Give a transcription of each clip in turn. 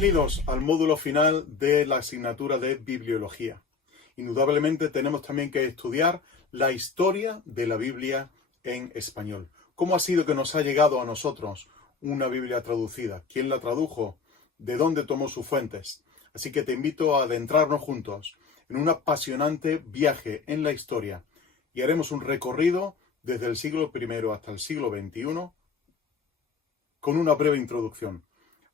Bienvenidos al módulo final de la asignatura de Bibliología. Indudablemente tenemos también que estudiar la historia de la Biblia en español. ¿Cómo ha sido que nos ha llegado a nosotros una Biblia traducida? ¿Quién la tradujo? ¿De dónde tomó sus fuentes? Así que te invito a adentrarnos juntos en un apasionante viaje en la historia y haremos un recorrido desde el siglo I hasta el siglo XXI con una breve introducción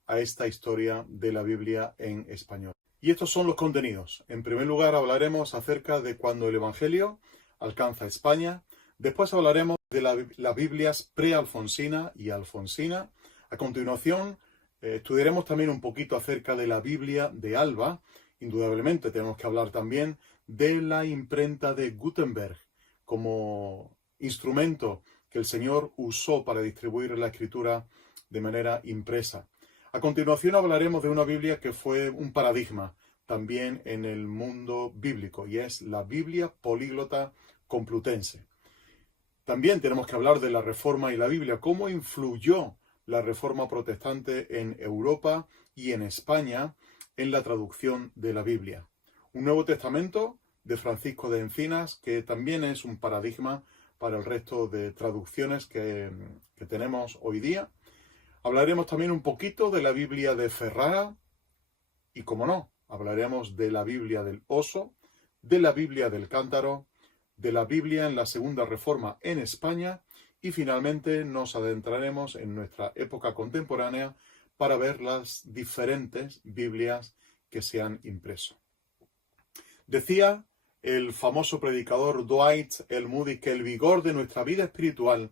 a esta historia de la Biblia en español. Y estos son los contenidos. En primer lugar hablaremos acerca de cuando el Evangelio alcanza España. Después hablaremos de las Biblias pre-alfonsina y alfonsina. A continuación estudiaremos también un poquito acerca de la Biblia de Alba. Indudablemente tenemos que hablar también de la imprenta de Gutenberg como instrumento que el Señor usó para distribuir la Escritura de manera impresa. A continuación hablaremos de una Biblia que fue un paradigma también en el mundo bíblico y es la Biblia políglota complutense. También tenemos que hablar de la Reforma y la Biblia, cómo influyó la Reforma protestante en Europa y en España en la traducción de la Biblia. Un Nuevo Testamento de Francisco de Encinas que también es un paradigma para el resto de traducciones que tenemos hoy día. Hablaremos también un poquito de la Biblia de Ferrara y, como no, hablaremos de la Biblia del Oso, de la Biblia del Cántaro, de la Biblia en la Segunda Reforma en España y finalmente nos adentraremos en nuestra época contemporánea para ver las diferentes Biblias que se han impreso. Decía el famoso predicador Dwight L. Moody que el vigor de nuestra vida espiritual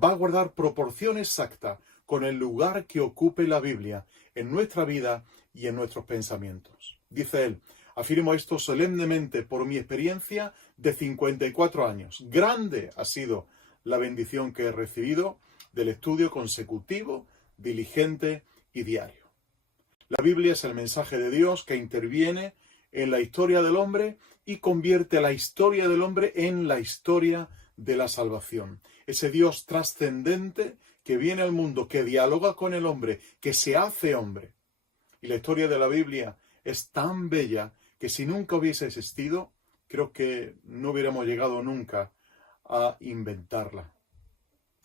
va a guardar proporción exacta con el lugar que ocupe la Biblia en nuestra vida y en nuestros pensamientos. Dice él, afirmo esto solemnemente por mi experiencia de 54 años. Grande ha sido la bendición que he recibido del estudio consecutivo, diligente y diario. La Biblia es el mensaje de Dios que interviene en la historia del hombre y convierte la historia del hombre en la historia de la salvación. Ese Dios trascendente que viene al mundo, que dialoga con el hombre, que se hace hombre. Y la historia de la Biblia es tan bella que si nunca hubiese existido, creo que no hubiéramos llegado nunca a inventarla.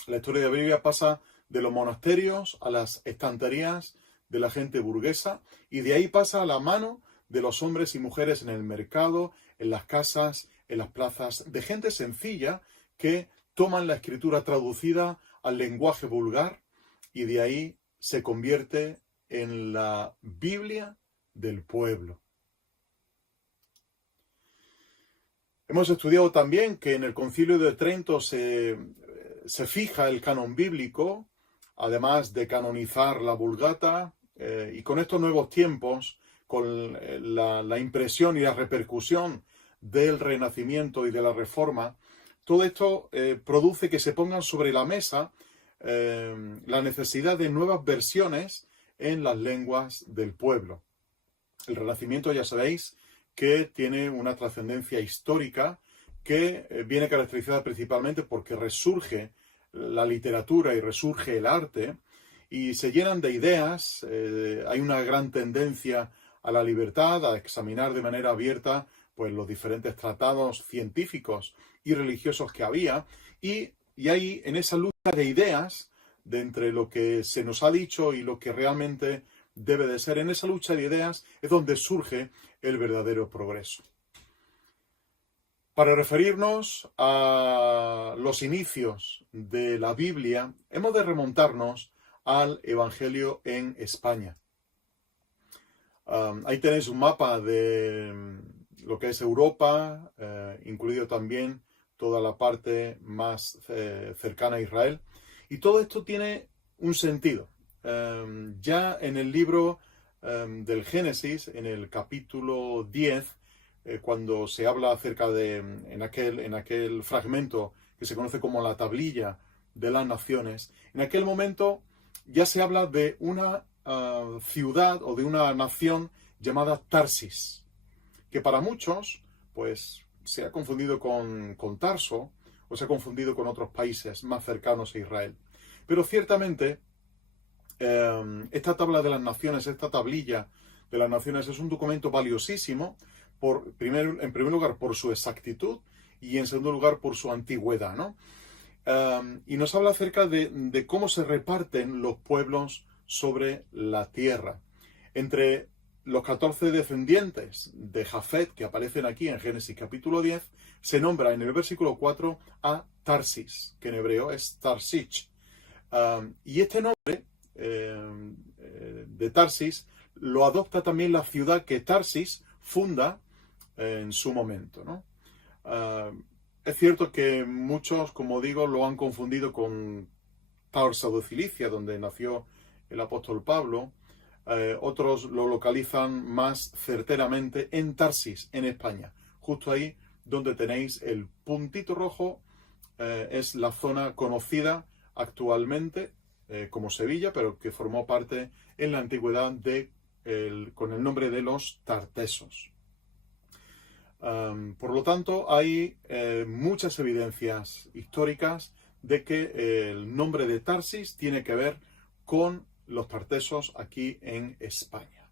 La historia de la Biblia pasa de los monasterios a las estanterías de la gente burguesa y de ahí pasa a la mano de los hombres y mujeres en el mercado, en las casas, en las plazas, de gente sencilla que toman la escritura traducida al lenguaje vulgar y de ahí se convierte en la Biblia del pueblo. Hemos estudiado también que en el Concilio de Trento se fija el canon bíblico, además de canonizar la Vulgata, y con estos nuevos tiempos, con la impresión y la repercusión del Renacimiento y de la Reforma, todo esto produce que se pongan sobre la mesa la necesidad de nuevas versiones en las lenguas del pueblo. El Renacimiento, ya sabéis, que tiene una trascendencia histórica que viene caracterizada principalmente porque resurge la literatura y resurge el arte y se llenan de ideas, hay una gran tendencia a la libertad, a examinar de manera abierta pues, los diferentes tratados científicos y religiosos que había y ahí en esa lucha de ideas de entre lo que se nos ha dicho y lo que realmente debe de ser, en esa lucha de ideas es donde surge el verdadero progreso. Para referirnos a los inicios de la Biblia, hemos de remontarnos al Evangelio en España. Ahí tenéis un mapa de lo que es Europa, incluido también toda la parte más cercana a Israel. Y todo esto tiene un sentido. Ya en el libro del Génesis, en el capítulo 10, cuando se habla acerca de, en aquel fragmento que se conoce como la tablilla de las naciones, en aquel momento ya se habla de una ciudad o de una nación llamada Tarsis, que para muchos pues se ha confundido con Tarso o se ha confundido con otros países más cercanos a Israel. Pero ciertamente esta tabla de las naciones, esta tablilla de las naciones es un documento valiosísimo, en primer lugar por su exactitud y en segundo lugar por su antigüedad, ¿no? Y nos habla acerca de cómo se reparten los pueblos sobre la tierra. Entre los 14 descendientes de Jafet que aparecen aquí en Génesis capítulo 10, se nombra en el versículo 4 a Tarsis, que en hebreo es Tarsich. Y este nombre de Tarsis lo adopta también la ciudad que Tarsis funda en su momento, ¿no? Es cierto que muchos, como digo, lo han confundido con Tarso de Cilicia, donde nació el apóstol Pablo. Otros lo localizan más certeramente en Tarsis, en España. Justo ahí donde tenéis el puntito rojo, es la zona conocida actualmente como Sevilla, pero que formó parte en la antigüedad con el nombre de los tartesos. Por lo tanto, hay muchas evidencias históricas de que el nombre de Tarsis tiene que ver con los tartesos aquí en España.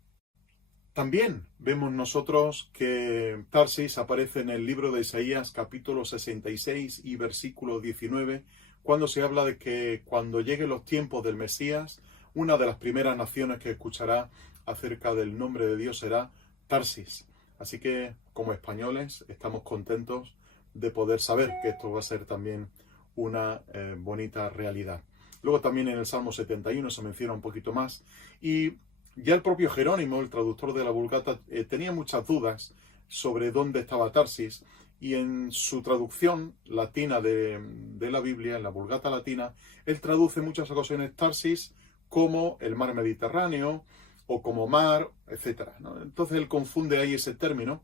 También vemos nosotros que Tarsis aparece en el libro de Isaías capítulo 66 y versículo 19, cuando se habla de que cuando lleguen los tiempos del Mesías, una de las primeras naciones que escuchará acerca del nombre de Dios será Tarsis. Así que, como españoles, estamos contentos de poder saber que esto va a ser también una bonita realidad. Luego también en el Salmo 71 se menciona un poquito más. Y ya el propio Jerónimo, el traductor de la Vulgata, tenía muchas dudas sobre dónde estaba Tarsis. Y en su traducción latina de la Biblia, en la Vulgata latina, él traduce en muchas ocasiones Tarsis como el mar Mediterráneo o como mar, etc., ¿no? Entonces él confunde ahí ese término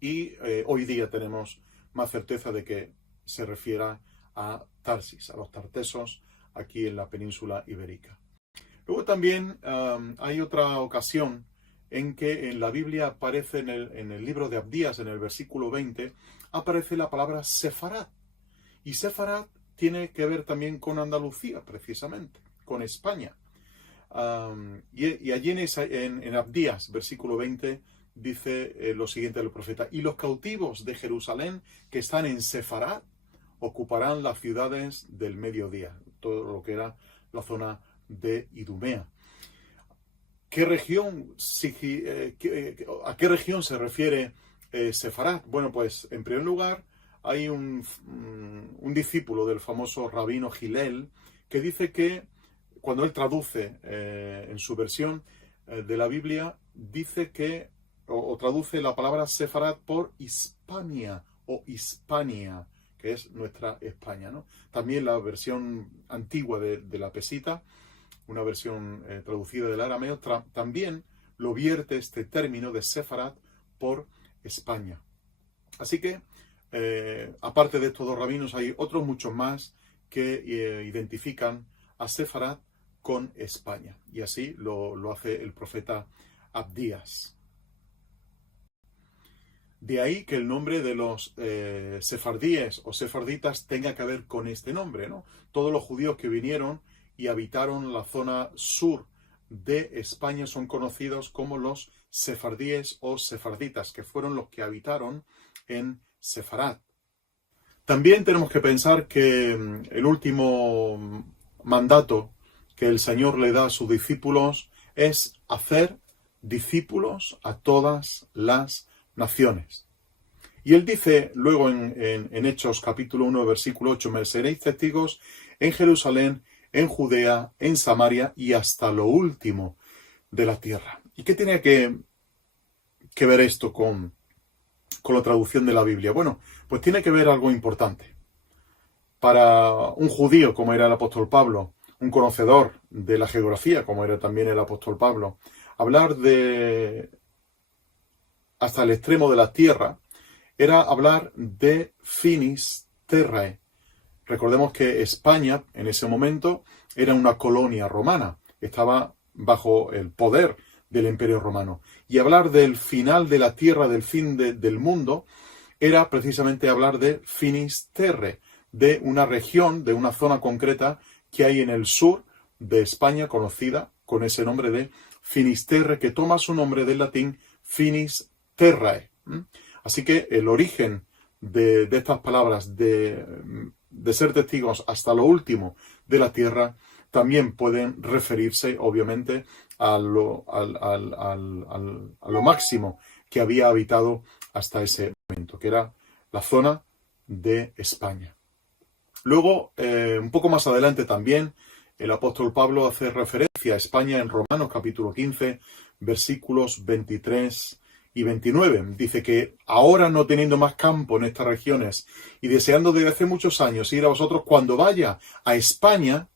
y hoy día tenemos más certeza de que se refiera a Tarsis, a los tartesos aquí en la península ibérica. Luego también hay otra ocasión en que en la Biblia aparece en el libro de Abdías, en el versículo 20, aparece la palabra Sefarad. Y Sefarad tiene que ver también con Andalucía, precisamente, con España. Y allí en Abdías, versículo 20, dice lo siguiente del profeta: y los cautivos de Jerusalén que están en Sefarad ocuparán las ciudades del mediodía, todo lo que era la zona de Idumea. ¿A qué región se refiere Sefarad? Bueno, pues en primer lugar hay un discípulo del famoso rabino Gilel que dice que cuando él traduce en su versión de la Biblia, dice que, o traduce la palabra Sefarad por Hispania o Hispania, que es nuestra España, ¿no? También la versión antigua de la Pesita, una versión traducida del arameo, también lo vierte este término de Sefarad por España. Así que, aparte de estos dos rabinos, hay otros muchos más que identifican a Sefarad con España. Y así lo hace el profeta Abdías. De ahí que el nombre de los sefardíes o sefarditas tenga que ver con este nombre, ¿no? Todos los judíos que vinieron y habitaron la zona sur de España son conocidos como los sefardíes o sefarditas, que fueron los que habitaron en Sefarad. También tenemos que pensar que el último mandato que el Señor le da a sus discípulos es hacer discípulos a todas las naciones. Y él dice luego en Hechos capítulo 1 versículo 8: me seréis testigos en Jerusalén, en Judea, en Samaria y hasta lo último de la tierra. ¿Y qué tiene que ver esto con la traducción de la Biblia? Bueno, pues tiene que ver algo importante. Para un judío como era el apóstol Pablo, un conocedor de la geografía como era también el apóstol Pablo, hablar de hasta el extremo de la tierra era hablar de finis terrae. Recordemos que España en ese momento era una colonia romana, estaba bajo el poder del Imperio Romano. Y hablar del final de la tierra, del fin del mundo, era precisamente hablar de finis terrae, de una región, de una zona concreta que hay en el sur de España conocida con ese nombre de Finisterre, que toma su nombre del latín finis terrae. Así que el origen de estas palabras de ser testigos hasta lo último de la tierra también pueden referirse obviamente a lo máximo que había habitado hasta ese momento, que era la zona de España. Luego, un poco más adelante también, el apóstol Pablo hace referencia a España en Romanos capítulo 15, versículos 23 y 29. Dice que ahora, no teniendo más campo en estas regiones y deseando desde hace muchos años ir a vosotros, cuando vaya a España,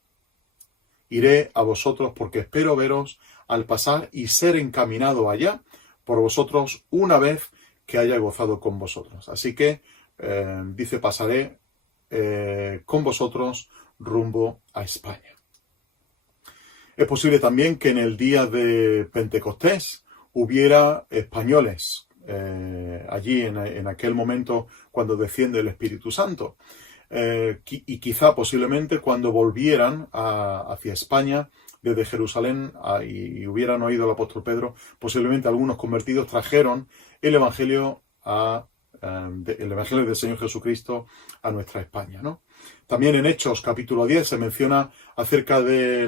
iré a vosotros porque espero veros al pasar y ser encaminado allá por vosotros una vez que haya gozado con vosotros. Así que, dice, pasaré con vosotros rumbo a España. Es posible también que en el día de Pentecostés hubiera españoles allí en aquel momento cuando desciende el Espíritu Santo. Y quizá posiblemente cuando volvieran hacia España desde Jerusalén y hubieran oído al apóstol Pedro, posiblemente algunos convertidos trajeron el Evangelio del Señor Jesucristo a nuestra España, ¿no? También en Hechos capítulo 10 se menciona acerca de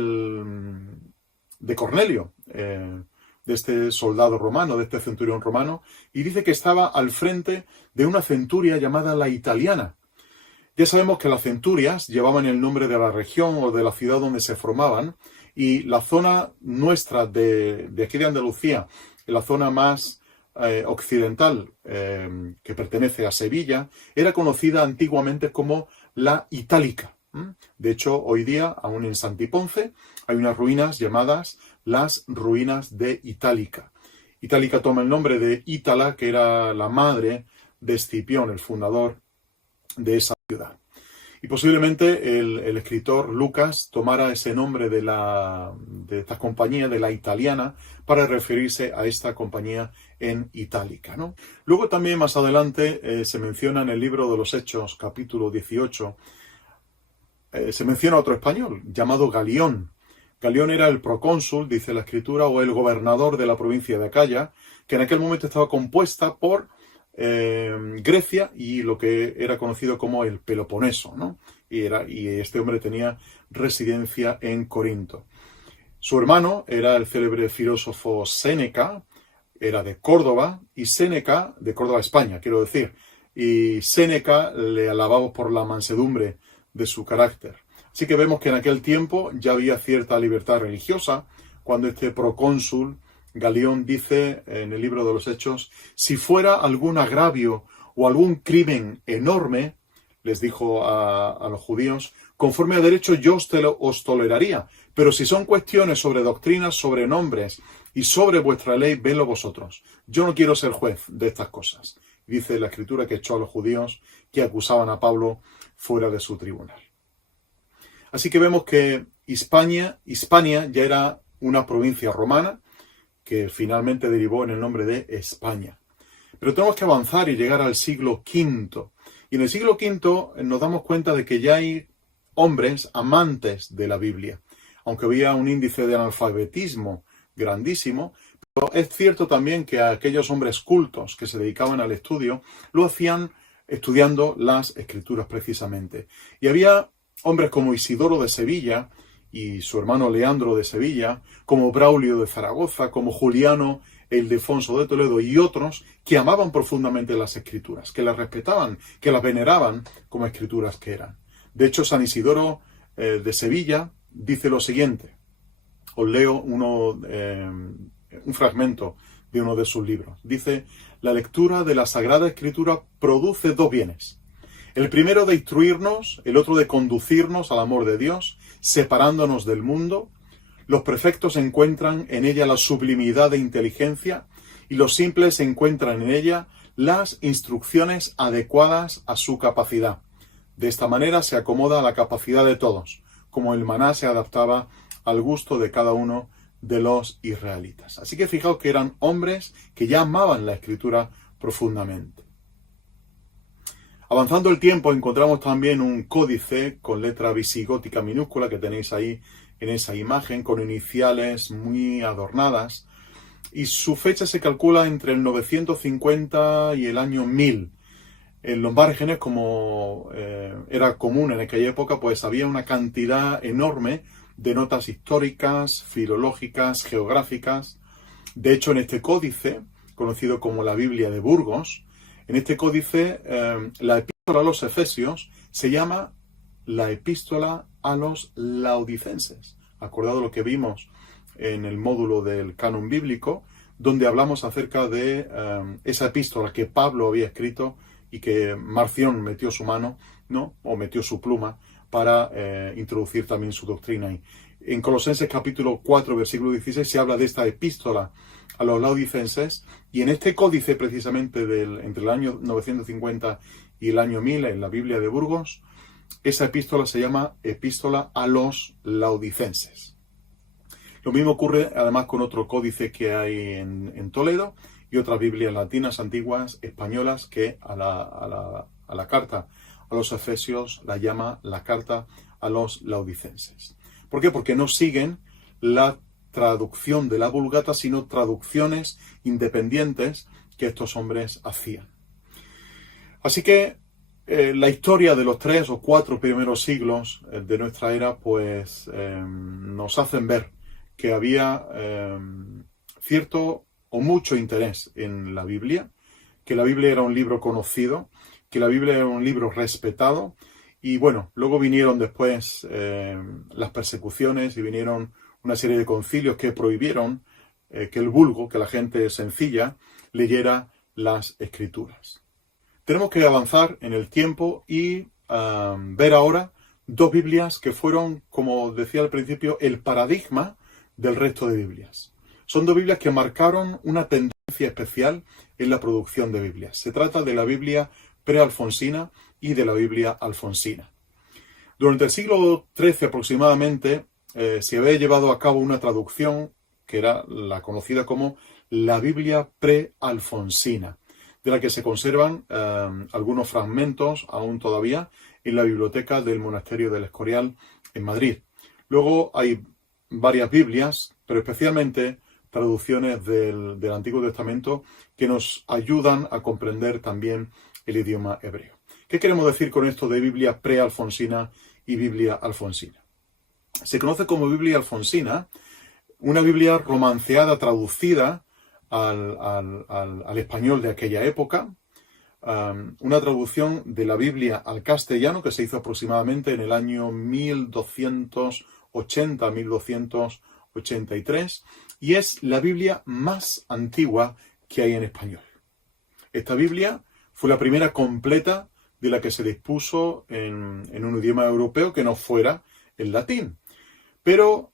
Cornelio, de este soldado romano, de este centurión romano, y dice que estaba al frente de una centuria llamada la Italiana. Ya sabemos que las centurias llevaban el nombre de la región o de la ciudad donde se formaban, y la zona nuestra de aquí de Andalucía, la zona más occidental que pertenece a Sevilla, era conocida antiguamente como la Itálica. De hecho, hoy día, aún en Santiponce, hay unas ruinas llamadas las ruinas de Itálica. Itálica toma el nombre de Ítala, que era la madre de Escipión, el fundador de esa ciudad. Y posiblemente el escritor Lucas tomara ese nombre de esta compañía, de la italiana, para referirse a esta compañía en Itálica, ¿no? Luego también más adelante se menciona en el libro de los Hechos, capítulo 18, se menciona otro español llamado Galión. Galión era el procónsul, dice la escritura, o el gobernador de la provincia de Acaya, que en aquel momento estaba compuesta por Grecia y lo que era conocido como el Peloponeso, ¿no? Y este hombre tenía residencia en Corinto. Su hermano era el célebre filósofo Séneca, era de Córdoba, y Séneca, de Córdoba, España, quiero decir, y Séneca le alababa por la mansedumbre de su carácter. Así que vemos que en aquel tiempo ya había cierta libertad religiosa, cuando este procónsul Galión dice en el libro de los Hechos: si fuera algún agravio o algún crimen enorme, les dijo a los judíos, conforme a derecho yo os toleraría, pero si son cuestiones sobre doctrinas, sobre nombres y sobre vuestra ley, vedlo vosotros. Yo no quiero ser juez de estas cosas. Dice la escritura que echó a los judíos que acusaban a Pablo fuera de su tribunal. Así que vemos que Hispania ya era una provincia romana, que finalmente derivó en el nombre de España. Pero tenemos que avanzar y llegar al siglo V. Y en el siglo V nos damos cuenta de que ya hay hombres amantes de la Biblia. Aunque había un índice de analfabetismo grandísimo, pero es cierto también que aquellos hombres cultos que se dedicaban al estudio lo hacían estudiando las Escrituras precisamente. Y había hombres como Isidoro de Sevilla y su hermano Leandro de Sevilla, como Braulio de Zaragoza, como Juliano Ildefonso de Toledo y otros que amaban profundamente las Escrituras, que las respetaban, que las veneraban como escrituras que eran. De hecho, San Isidoro de Sevilla dice lo siguiente. Os leo un fragmento de uno de sus libros. Dice: la lectura de la Sagrada Escritura produce dos bienes. El primero de instruirnos, el otro de conducirnos al amor de Dios, separándonos del mundo. Los perfectos encuentran en ella la sublimidad de inteligencia y los simples encuentran en ella las instrucciones adecuadas a su capacidad. De esta manera se acomoda a la capacidad de todos, como el maná se adaptaba al gusto de cada uno de los israelitas. Así que fijaos que eran hombres que ya amaban la Escritura profundamente. Avanzando el tiempo encontramos también un códice con letra visigótica minúscula que tenéis ahí en esa imagen, con iniciales muy adornadas, y su fecha se calcula entre el 950 y el año 1000. En los márgenes, como era común en aquella época, pues había una cantidad enorme de notas históricas, filológicas, geográficas. De hecho, en este códice, conocido como la Biblia de Burgos, en este códice la epístola a los Efesios se llama la epístola a los Laodicenses. Acordado lo que vimos en el módulo del canon bíblico, donde hablamos acerca de esa epístola que Pablo había escrito y que Marción metió su mano, ¿no? O metió su pluma para introducir también su doctrina ahí. En Colosenses capítulo 4, versículo 16, se habla de esta epístola a los laodicenses, y en este códice precisamente entre el año 950 y el año 1000, en la Biblia de Burgos, esa epístola se llama Epístola a los Laodicenses. Lo mismo ocurre además con otro códice que hay en Toledo y otras Biblias latinas antiguas, españolas, que a la carta a los Efesios la llama la carta a los Laodicenses. ¿Por qué? Porque no siguen la traducción de la Vulgata, sino traducciones independientes que estos hombres hacían. Así que la historia de los 3 o 4 primeros siglos de nuestra era, pues nos hacen ver que había cierto o mucho interés en la Biblia, que la Biblia era un libro conocido, que la Biblia era un libro respetado, y bueno, luego vinieron después las persecuciones y vinieron una serie de concilios que prohibieron que el vulgo, que la gente sencilla, leyera las Escrituras. Tenemos que avanzar en el tiempo y ver ahora 2 Biblias que fueron, como decía al principio, el paradigma del resto de Biblias. Son 2 Biblias que marcaron una tendencia especial en la producción de Biblias. Se trata de la Biblia prealfonsina y de la Biblia alfonsina. Durante el siglo XIII aproximadamente se había llevado a cabo una traducción que era la conocida como la Biblia prealfonsina, de la que se conservan algunos fragmentos aún todavía en la biblioteca del Monasterio del Escorial en Madrid. Luego hay varias Biblias, pero especialmente traducciones del Antiguo Testamento que nos ayudan a comprender también el idioma hebreo. ¿Qué queremos decir con esto de Biblia prealfonsina y Biblia alfonsina? Se conoce como Biblia alfonsina una Biblia romanceada, traducida al español de aquella época, una traducción de la Biblia al castellano que se hizo aproximadamente en el año 1280-1283, y es la Biblia más antigua que hay en español. Esta Biblia fue la primera completa de la que se dispuso en un idioma europeo que no fuera el latín. Pero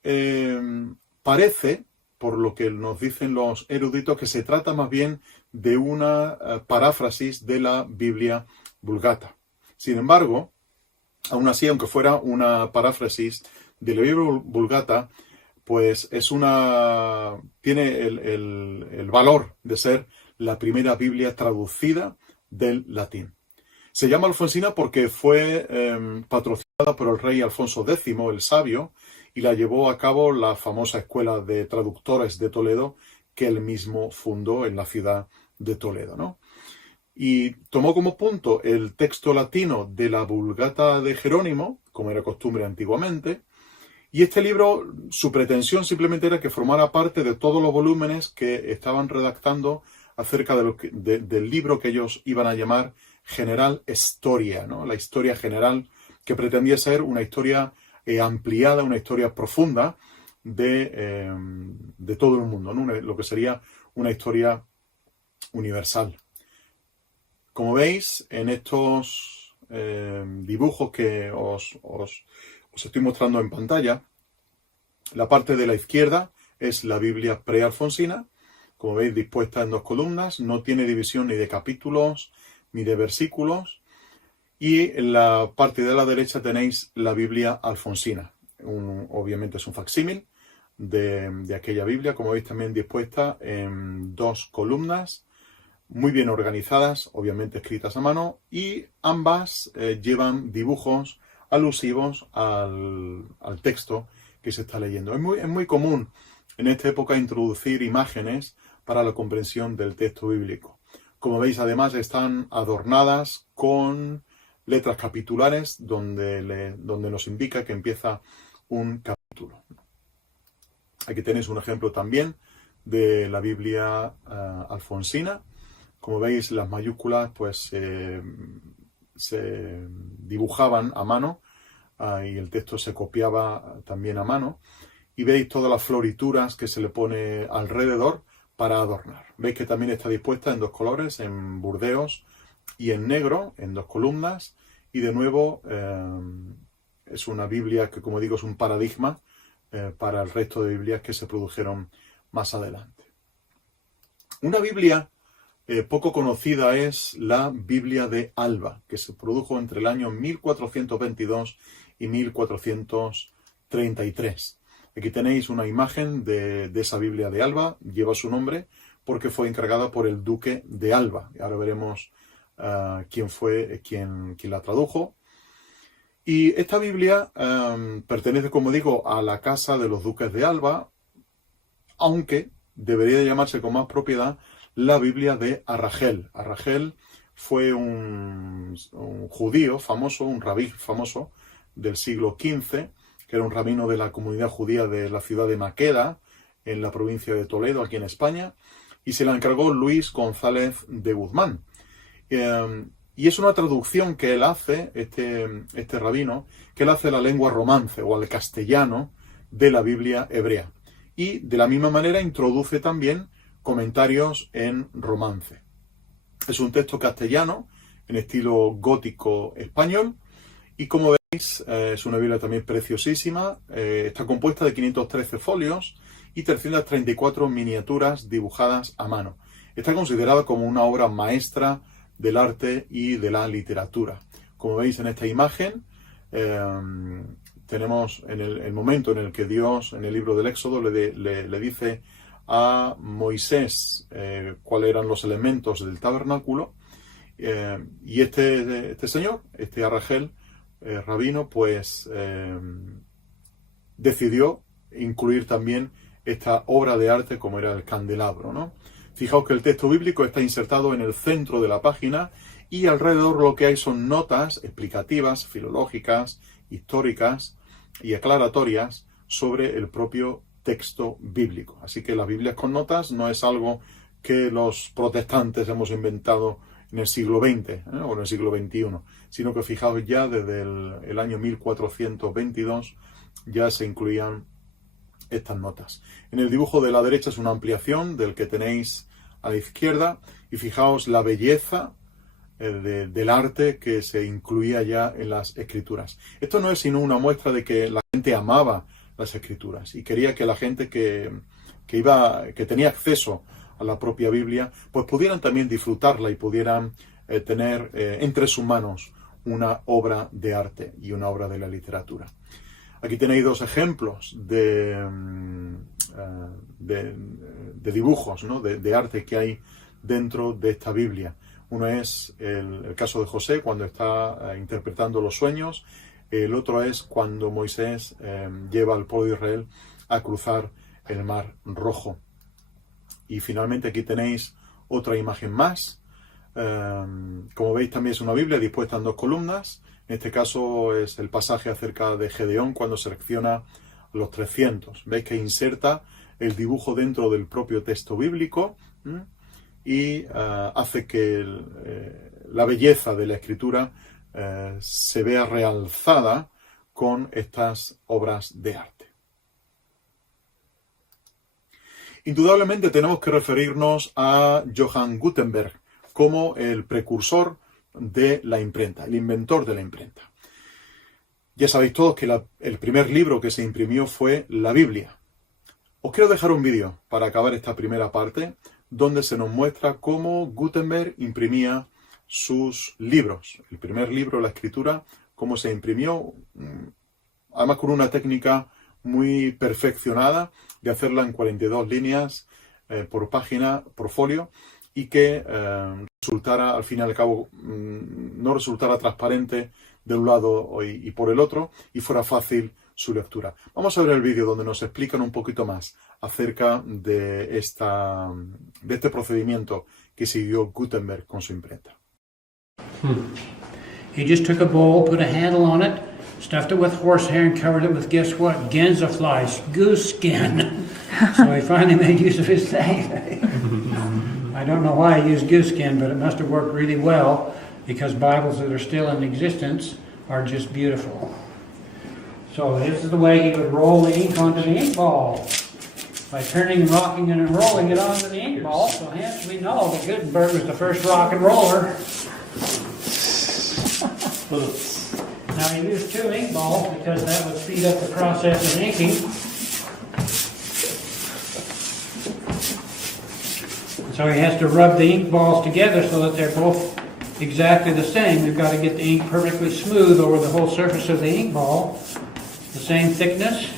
parece, por lo que nos dicen los eruditos, que se trata más bien de una paráfrasis de la Biblia Vulgata. Sin embargo, aún así, aunque fuera una paráfrasis de la Biblia Vulgata, pues tiene el valor de ser la primera Biblia traducida del latín. Se llama alfonsina porque fue patrocinada por el rey Alfonso X, el Sabio, y la llevó a cabo la famosa escuela de traductores de Toledo que él mismo fundó en la ciudad de Toledo, ¿no? Y tomó como punto el texto latino de la Vulgata de Jerónimo, como era costumbre antiguamente, y este libro, su pretensión simplemente era que formara parte de todos los volúmenes que estaban redactando acerca del libro que ellos iban a llamar General Historia, ¿no? La historia general, que pretendía ser una historia ampliada, una historia profunda de todo el mundo, ¿no? Lo que sería una historia universal. Como veis, en estos dibujos que os estoy mostrando en pantalla, la parte de la izquierda es la Biblia prealfonsina, como veis dispuesta en 2 columnas, no tiene división ni de capítulos ni de versículos. Y en la parte de la derecha tenéis la Biblia alfonsina. Obviamente es un facsímil de aquella Biblia, como veis también dispuesta en 2 columnas, muy bien organizadas, obviamente escritas a mano, y ambas llevan dibujos alusivos al texto que se está leyendo. Es muy común en esta época introducir imágenes para la comprensión del texto bíblico. Como veis, además están adornadas con letras capitulares donde nos indica que empieza un capítulo. Aquí tenéis un ejemplo también de la Biblia alfonsina. Como veis, las mayúsculas pues se dibujaban a mano y el texto se copiaba también a mano. Y veis todas las florituras que se le pone alrededor para adornar. Veis que también está dispuesta en dos colores, en burdeos y en negro, en dos columnas. Y de nuevo es una Biblia que, como digo, es un paradigma para el resto de Biblias que se produjeron más adelante. Una Biblia poco conocida es la Biblia de Alba, que se produjo entre el año 1422 y 1433. Aquí tenéis una imagen de esa Biblia de Alba, lleva su nombre porque fue encargada por el duque de Alba. Ahora veremos quién fue quien la tradujo. Y esta Biblia pertenece, como digo, a la casa de los duques de Alba, aunque debería llamarse con más propiedad la Biblia de Arragel. Arragel fue un judío famoso, un rabí famoso del siglo XV, que era un rabino de la comunidad judía de la ciudad de Maqueda, en la provincia de Toledo, aquí en España, y se la encargó Luis González de Guzmán. Y es una traducción que él hace, este rabino, que él hace a la lengua romance o al castellano de la Biblia hebrea. Y de la misma manera introduce también comentarios en romance. Es un texto castellano en estilo gótico español y como veis es una Biblia también preciosísima. Está compuesta de 513 folios y 334 miniaturas dibujadas a mano. Está considerada como una obra maestra del arte y de la literatura. Como veis en esta imagen, tenemos en el momento en el que Dios, en el libro del Éxodo, le dice a Moisés cuáles eran los elementos del tabernáculo, y este señor, este Arragel, rabino, pues decidió incluir también esta obra de arte como era el candelabro, ¿no? Fijaos que el texto bíblico está insertado en el centro de la página y alrededor lo que hay son notas explicativas, filológicas, históricas y aclaratorias sobre el propio texto bíblico. Así que las Biblias con notas no es algo que los protestantes hemos inventado en el siglo XX o en el siglo XXI, sino que fijaos ya desde el año 1422 ya se incluían estas notas. En el dibujo de la derecha es una ampliación del que tenéis a la izquierda y fijaos la belleza del arte que se incluía ya en las escrituras. Esto no es sino una muestra de que la gente amaba las escrituras y quería que la gente que tenía acceso a la propia Biblia pues pudieran también disfrutarla y pudieran tener entre sus manos una obra de arte y una obra de la literatura. Aquí tenéis dos ejemplos de dibujos, ¿no? de arte que hay dentro de esta Biblia. Uno es el caso de José cuando está interpretando los sueños. El otro es cuando Moisés lleva al pueblo de Israel a cruzar el Mar Rojo. Y finalmente aquí tenéis otra imagen más. Como veis también es una Biblia dispuesta en dos columnas. En este caso es el pasaje acerca de Gedeón cuando selecciona los 300. Veis que inserta el dibujo dentro del propio texto bíblico y hace que la belleza de la escritura se vea realzada con estas obras de arte. Indudablemente tenemos que referirnos a Johann Gutenberg como el precursor de la imprenta, el inventor de la imprenta. Ya sabéis todos que el primer libro que se imprimió fue la Biblia. Os quiero dejar un vídeo para acabar esta primera parte, donde se nos muestra cómo Gutenberg imprimía sus libros. El primer libro, la escritura, cómo se imprimió, además con una técnica muy perfeccionada de hacerla en 42 líneas por página, por folio, y que resultara, al fin y al cabo, no resultara transparente de un lado y por el otro y fuera fácil su lectura. Vamos a ver el vídeo donde nos explican un poquito más acerca de este procedimiento que siguió Gutenberg con su imprenta. He just took a bowl, put a handle on it, stuffed it with horsehair and covered it with, guess what, Gänsefleisch, goose skin. So he finally made use of his thing. I don't know why he used goose skin, but it must have worked really well because Bibles that are still in existence are just beautiful. So this is the way he would roll the ink onto the ink ball, by turning and rocking and rolling it onto the ink ball. So hence we know that Gutenberg was the first rock and roller. Now he used 2 ink balls because that would speed up the process of inking. So he has to rub the ink balls together so that they're both exactly the same. We've got to get the ink perfectly smooth over the whole surface of the ink ball, the same thickness,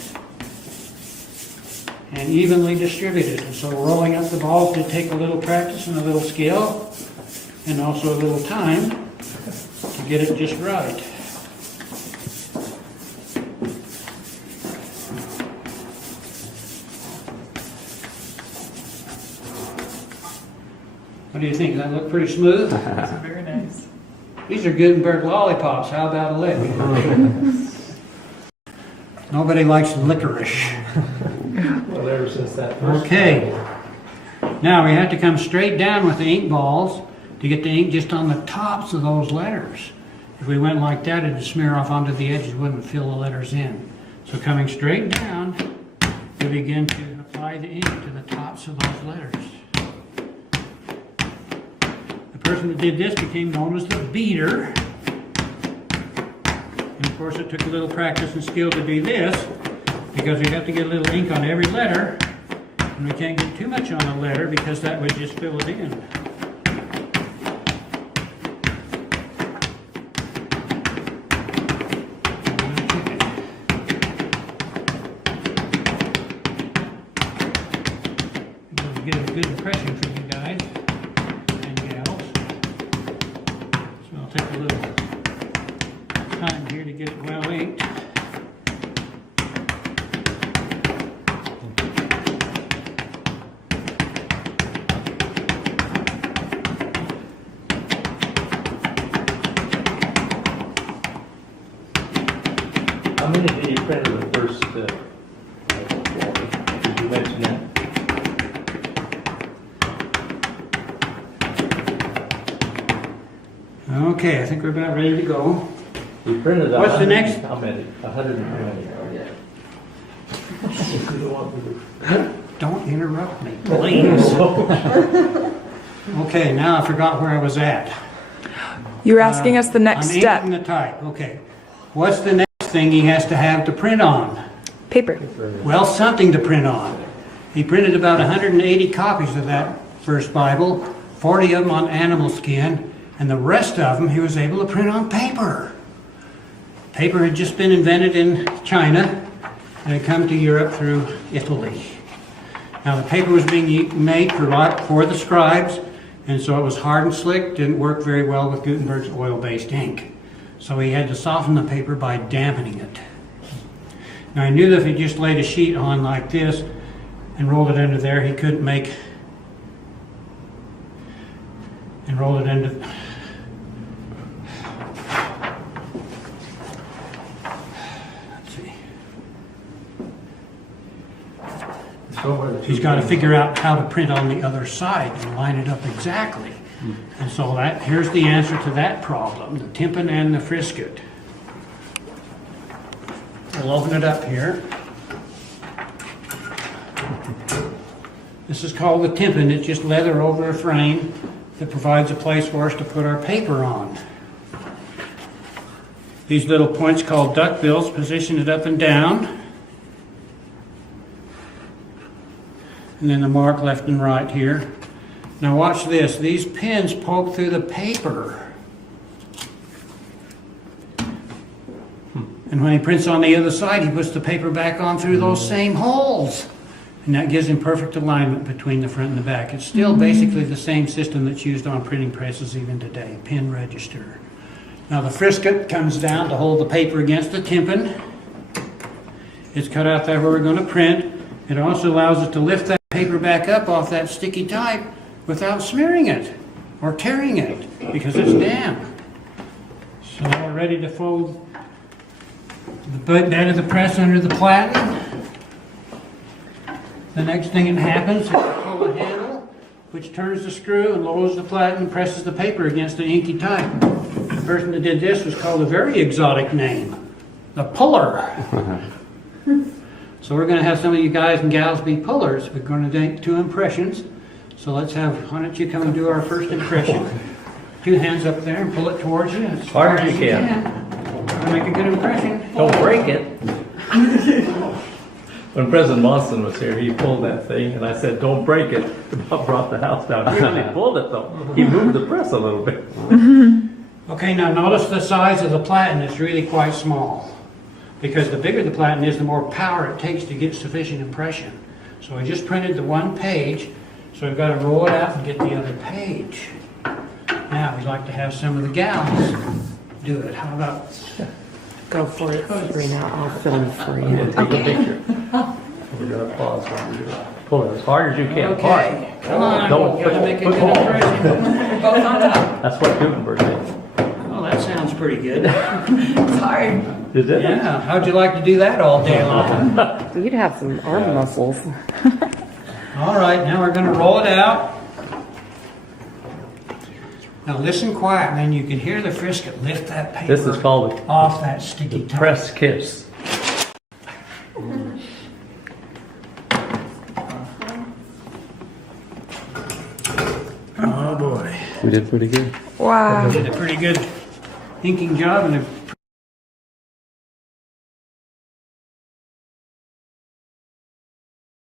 and evenly distributed. And so rolling up the balls did take a little practice and a little skill, and also a little time to get it just right. What do you think? Does that look pretty smooth? That's very nice. These are Gutenberg lollipops. How about a lick? Nobody likes licorice. Well, ever since that first. Okay. Now we have to come straight down with the ink balls to get the ink just on the tops of those letters. If we went like that, it'd smear off onto the edges, wouldn't fill the letters in. So coming straight down, we begin to apply the ink to the tops of those letters. The person that did this became known as the beater. And of course it took a little practice and skill to do this, because we have to get a little ink on every letter, and we can't get too much on a letter because that would just fill it in. Get a good impression from you guys and gals. So I'll take a little time here to get it well inked. How many did you print in the first? Did you mention that? Okay, I think we're about ready to go. You printed. What's the next? How many? 120. Don't interrupt me, please. Okay, now I forgot where I was at. You were asking us the next I'm step. inking the type. Okay. What's the next thing he has to have to print on? Paper. Well, something to print on. He printed about 180 copies of that first Bible, 40 of them on animal skin, and the rest of them he was able to print on paper. Paper had just been invented in China and had come to Europe through Italy. Now the paper was being made for the scribes, and so it was hard and slick, didn't work very well with Gutenberg's oil-based ink. So he had to soften the paper by dampening it. Now I knew that if he just laid a sheet on like this and rolled it under there, he couldn't make, and roll it into, let's see. He's got to figure out how to print on the other side and line it up exactly. And so here's the answer to that problem, the tympan and the frisket. We'll open it up here. This is called the tympan. It's just leather over a frame that provides a place for us to put our paper on. These little points called duckbills position it up and down. And then the mark left and right here. Now watch this. These pins poke through the paper. And when he prints on the other side, he puts the paper back on through those same holes. And that gives him perfect alignment between the front and the back. It's still basically the same system that's used on printing presses even today, pin register. Now the frisket comes down to hold the paper against the tympan. It's cut out there where we're going to print. It also allows us to lift that paper back up off that sticky type without smearing it or tearing it because it's damp. So we're ready to fold the bed of the press under the platen. The next thing that happens is you pull the handle, which turns the screw and lowers the platen and presses the paper against the inky type. The person that did this was called a very exotic name, the puller. So we're going to have some of you guys and gals be pullers. We're going to make 2 impressions. So let's have, why don't you come and do our first impression. 2 hands up there and pull it towards you as Hard as you can. Try to make a good impression. Don't break it. When President Monson was here, he pulled that thing, and I said, "Don't break it." About brought the house down. He really pulled it though. He moved the press a little bit. Okay, now notice the size of the platen is really quite small. Because the bigger the platen is, the more power it takes to get sufficient impression. So we just printed the 1 page, so we've got to roll it out and get the other page. Now we'd like to have some of the gals do it. How about Go for it, Serena. I'll film for I'm you. gonna take a picture. We're gonna pause while we do it. Pull it as hard as you can. okay? Hard. Come on, Don't you gotta make a put good hold. impression. That's what Gutenberg did. Oh, that sounds pretty good. It's hard. Did it? Yeah, how'd you like to do that all day long? You'd have some arm muscles. All right, now we're going to roll it out. Now listen quietly, and you can hear the frisket lift that paper This is called off that the sticky type. press kiss. Oh boy, We did pretty good. Wow. did a pretty good inking job, and the